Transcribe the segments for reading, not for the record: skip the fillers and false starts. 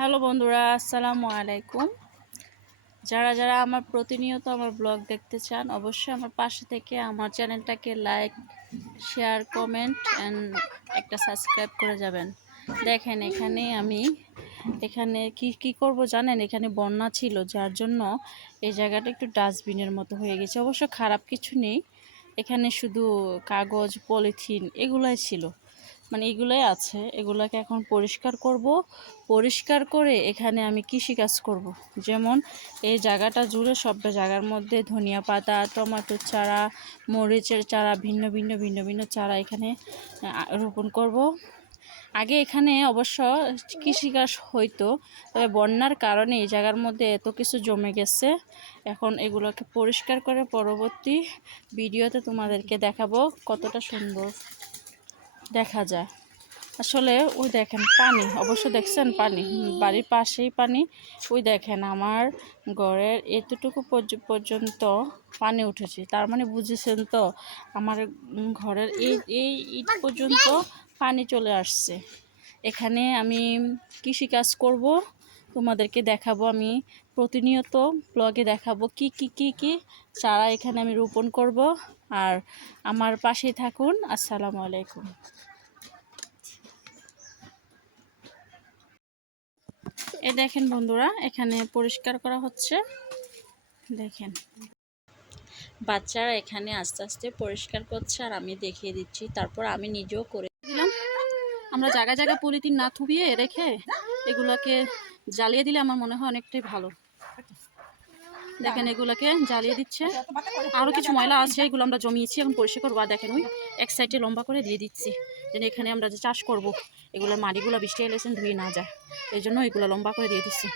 Hello বন্ধুরা, আসসালামু আলাইকুম। যারা যারা আমার প্রতিনিয়ত আমার ব্লগ দেখতে চান, অবশ্যই আমার পাশে থেকে আমার চ্যানেলটাকে লাইক, শেয়ার, কমেন্ট অ্যান্ড একটা সাবস্ক্রাইব করে যাবেন। দেখেন এখানে কি করব জানেন, এখানে বন্যা ছিল, যার জন্য এই জায়গাটা একটু ডাস্টবিনের মতো হয়ে গেছে। অবশ্য খারাপ কিছু নেই, এখানে শুধু কাগজ, পলিথিন এগুলাই ছিল, মানে এগুলাই আছে। এগুলাকে এখন পরিষ্কার করব। পরিষ্কার করে এখানে আমি কৃষিকাজ করব। যেমন এই জায়গাটা জুড়ে সব জায়গার মধ্যে ধনিয়া পাতা, টমেটোর চারা, মরিচের চারা, ভিন্ন ভিন্ন ভিন্ন ভিন্ন চারা এখানে রোপণ করব। আগে এখানে অবশ্য কৃষিকাজ হইতো, তবে বন্যার কারণে এই জায়গার মধ্যে এত কিছু জমে গেছে। এখন এগুলোকে পরিষ্কার করে পরবর্তী ভিডিওতে তোমাদেরকে দেখাবো কতটা সুন্দর দেখা যায়। আসলে ওই দেখেন পানি, অবশ্য দেখছেন পানি, বাড়ির পাশেই পানি। ওই দেখেন আমার ঘরের এতটুকু পর্যন্ত পানি উঠেছে, তার মানে বুঝেছেন তো আমার ঘরের এই ইট পর্যন্ত পানি চলে আসছে। এখানে আমি কৃষিকাজ করব, তোমাদেরকে দেখাবো। আমি প্রতিনিয়ত ব্লগে দেখাবো কি কি কি কি চারা এখানে আমি রোপণ করব। আর আমার পাশেই থাকুন। আসসালামু আলাইকুম। এই দেখেন বন্ধুরা, এখানে পরিষ্কার করা হচ্ছে। দেখেন বাচ্চারা এখানে আস্তে আস্তে পরিষ্কার করছে আর আমি দেখিয়ে দিচ্ছি, তারপর আমি নিজেও করে দিলাম। আমরা জায়গায় জায়গায় পলিথিন না থুবিয়ে রেখে এগুলোকে জ্বালিয়ে দিলে আমার মনে হয় অনেকটাই ভালো। দেখেন এগুলোকে জ্বালিয়ে দিচ্ছে। আরও কিছু ময়লা আছে, এগুলো আমরা জমিয়েছি, এখন পরিষ্কার করবো। আর দেখেন ওই এক সাইডে লম্বা করে দিয়ে দিচ্ছি, যেন এখানে আমরা যে চাষ করবো এগুলোর মাটিগুলো বৃষ্টি এলেছেন ধুয়ে না যায়, এই জন্য এগুলো লম্বা করে দিয়ে দিচ্ছি।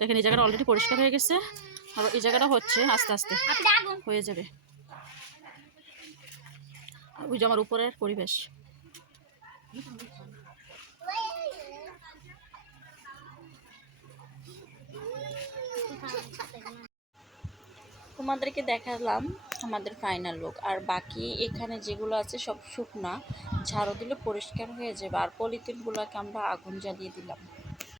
দেখেন এই জায়গাটা অলরেডি পরিষ্কার হয়ে গেছে, আর এই জায়গাটা হচ্ছে আস্তে আস্তে হয়ে যাবে। ওই যে আমার উপরের পরিবেশ। তোমাদেরকে দেখালাম আমাদের ফাইনাল লুক, আর বাকি এখানে যেগুলো আছে সব শুকনা, ঝাড়ু দিলে পরিষ্কার হয়ে যাবে। আর পলিথিনগুলোকে আমরা আগুন জ্বালিয়ে দিলাম।